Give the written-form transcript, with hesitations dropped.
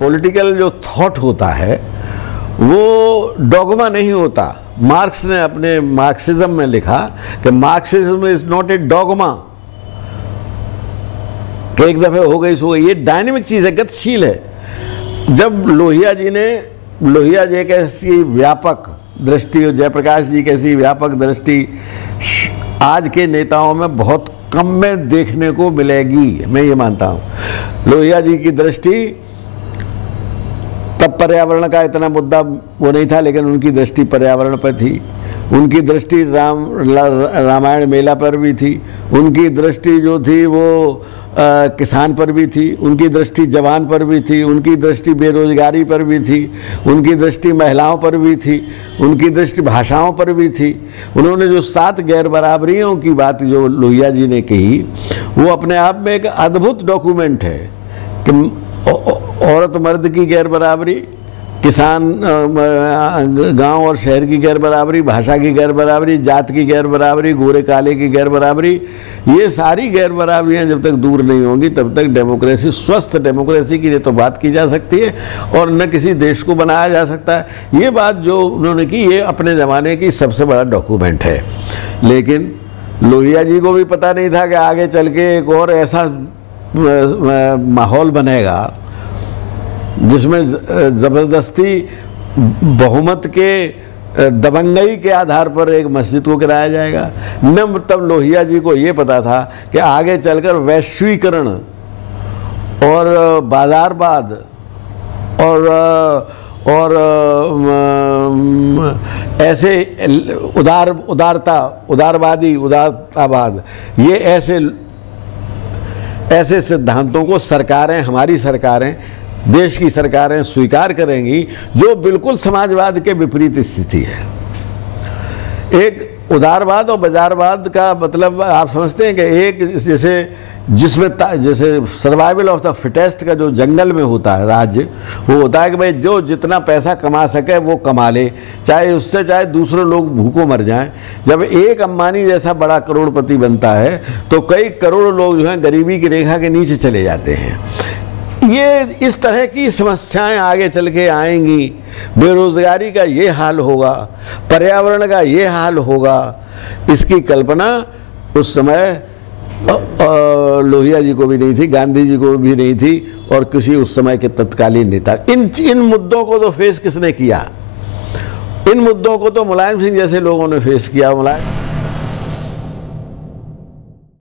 Political जो thought होता है वो डॉगमा नहीं होता। मार्क्स ने अपने मार्क्सिज्म में लिखा कि Marxism is not a dogma, कि एक दफे हो गई सो गई। ये डायनेमिक चीज़ है, गतिशील है। जब लोहिया जी एक ऐसी व्यापक दृष्टि और जयप्रकाश जी की ऐसी व्यापक दृष्टि आज के नेताओं में बहुत कम में देखने को मिलेगी, मैं ये मानता हूँ। लोहिया जी की दृष्टि, तब पर्यावरण का इतना मुद्दा वो नहीं था, लेकिन उनकी दृष्टि पर्यावरण पर थी। उनकी दृष्टि रामायण मेला पर भी थी। उनकी दृष्टि जो थी वो किसान पर भी थी। उनकी दृष्टि जवान पर भी थी। उनकी दृष्टि बेरोजगारी पर भी थी। उनकी दृष्टि महिलाओं पर भी थी। उनकी दृष्टि भाषाओं पर भी थी। उन्होंने जो 7 गैर बराबरियों की बात जो लोहिया जी ने कही, वो अपने आप में एक अद्भुत डॉक्यूमेंट है कि औरत मर्द की गैर बराबरी, किसान गांव और शहर की गैर बराबरी, भाषा की गैर बराबरी, जात की गैर बराबरी, गोरे काले की गैर बराबरी, ये सारी गैर बराबरियाँ जब तक दूर नहीं होंगी तब तक डेमोक्रेसी, स्वस्थ डेमोक्रेसी की तो बात की जा सकती है और न किसी देश को बनाया जा सकता है। ये बात जो उन्होंने की, ये अपने ज़माने की सबसे बड़ा डॉक्यूमेंट है। लेकिन लोहिया जी को भी पता नहीं था कि आगे चल के एक और ऐसा माहौल बनेगा जिसमें ज़बरदस्ती बहुमत के दबंगई के आधार पर एक मस्जिद को गिराया जाएगा। न तब लोहिया जी को ये पता था कि आगे चलकर वैश्वीकरण और बाजारवाद और ऐसे उदारतावाद, ये ऐसे सिद्धांतों को सरकारें, हमारी सरकारें, देश की सरकारें स्वीकार करेंगी, जो बिल्कुल समाजवाद के विपरीत स्थिति है। एक उदारवाद और बाजारवाद का मतलब आप समझते हैं कि एक जैसे सर्वाइवल ऑफ द फिटेस्ट का जो जंगल में होता है राज्य, वो होता है कि भाई जो जितना पैसा कमा सके वो कमा ले, चाहे दूसरे लोग भूखों मर जाएं। जब एक अंबानी जैसा बड़ा करोड़पति बनता है तो कई करोड़ लोग जो हैं गरीबी की रेखा के नीचे चले जाते हैं। ये इस तरह की समस्याएं आगे चल के आएंगी। बेरोजगारी का ये हाल होगा, पर्यावरण का ये हाल होगा। इसकी कल्पना उस समय लोहिया जी को भी नहीं थी, गांधी जी को भी नहीं थी और किसी उस समय के तत्कालीन नेता। इन मुद्दों को तो फेस किसने किया? इन मुद्दों को तो मुलायम सिंह जैसे लोगों ने फेस किया। मुलायम